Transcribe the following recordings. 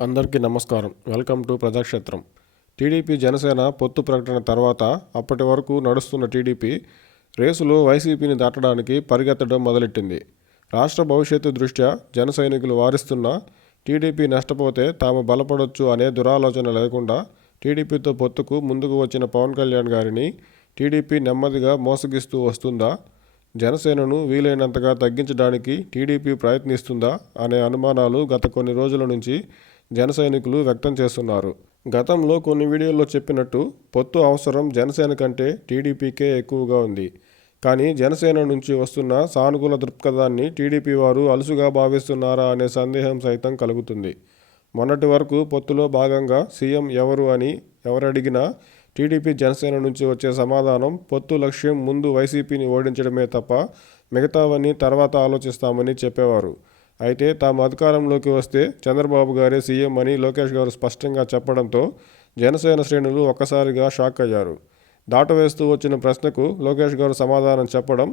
అందరికీ నమస్కారం. Welcome to Prajakshetram. TDP Janasena పొత్తు ప్రకటన తర్వాత అప్పటి వరకు నడుస్తున్న టీడీపీ రేసులో వైసీపీని దాటడానికి పరిగెత్తడం మొదలెట్టింది. రాష్ట్ర భవిష్యత్తు దృష్ట్యా జన సైనికులు వారిస్తున్న టీడీపీ నష్టపోతే తాము బలపడొచ్చు అనే దురాలోచన లేకుండా టీడీపీతో పొత్తుకు ముందుకు వచ్చిన పవన్ కళ్యాణ్ గారిని టీడీపీ నెమ్మదిగా మోసగిస్తూ వస్తుందా, జనసేనను వీలైనంతగా తగ్గించడానికి టీడీపీ ప్రయత్నిస్తుందా అనే అనుమానాలు గత కొన్ని రోజుల నుంచి జన సైనికులు వ్యక్తం చేస్తున్నారు. గతంలో కొన్ని వీడియోల్లో చెప్పినట్టు పొత్తు అవసరం జనసేన కంటే టీడీపీకే ఎక్కువగా ఉంది. కానీ జనసేన నుంచి వస్తున్న సానుకూల దృక్పథాన్ని టీడీపీ వారు అలుసుగా భావిస్తున్నారా అనే సందేహం సైతం కలుగుతుంది. మొన్నటి వరకు పొత్తులో భాగంగా సీఎం ఎవరు అని ఎవరడిగినా టీడీపీ జనసేన నుంచి వచ్చే సమాధానం పొత్తు లక్ష్యం ముందు వైసీపీని ఓడించడమే తప్ప మిగతావన్నీ తర్వాత ఆలోచిస్తామని చెప్పేవారు. అయితే తాము అధికారంలోకి వస్తే చంద్రబాబు గారే సీఎం అని లోకేష్ గారు స్పష్టంగా చెప్పడంతో జనసేన శ్రేణులు ఒక్కసారిగా షాక్ అయ్యారు. దాటవేస్తూ వచ్చిన ప్రశ్నకు లోకేష్ గారు సమాధానం చెప్పడం,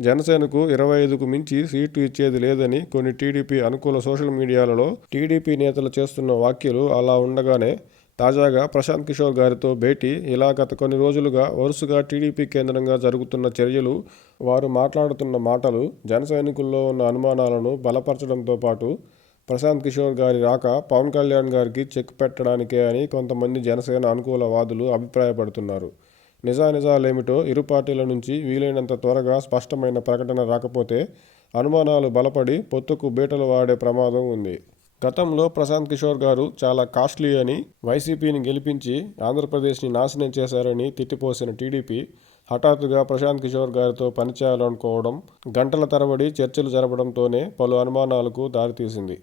జనసేనకు 25కు మించి సీటు ఇచ్చేది లేదని కొన్ని టీడీపీ అనుకూల సోషల్ మీడియాలలో టీడీపీ నేతలు చేస్తున్న వ్యాఖ్యలు అలా ఉండగానే తాజాగా ప్రశాంత్ కిషోర్ గారితో భేటీ, ఇలా గత కొన్ని రోజులుగా వరుసగా టీడీపీ కేంద్రంగా జరుగుతున్న చర్యలు, వారు మాట్లాడుతున్న మాటలు జన సైనికుల్లో ఉన్న అనుమానాలను బలపరచడంతో పాటు ప్రశాంత్ కిషోర్ గారి రాక పవన్ కళ్యాణ్ గారికి చెక్ పెట్టడానికే అని కొంతమంది జనసేన అనుకూల వాదులు అభిప్రాయపడుతున్నారు. నిజానిజాలేమిటో ఇరు పార్టీల నుంచి వీలైనంత త్వరగా స్పష్టమైన ప్రకటన రాకపోతే అనుమానాలు బలపడి పొత్తుకు బీటలు వాడే ప్రమాదం ఉంది. గతంలో ప్రశాంత్ కిషోర్ గారు చాలా కాస్ట్లీ అని, వైసీపీని గెలిపించి ఆంధ్రప్రదేశ్ని నాశనం చేశారని తిట్టిపోసిన టీడీపీ హఠాత్తుగా ప్రశాంత్ కిషోర్ గారితో పనిచేయాలనుకోవడం, గంటల తరబడి చర్చలు జరపడంతోనే పలు అనుమానాలకు దారితీసింది.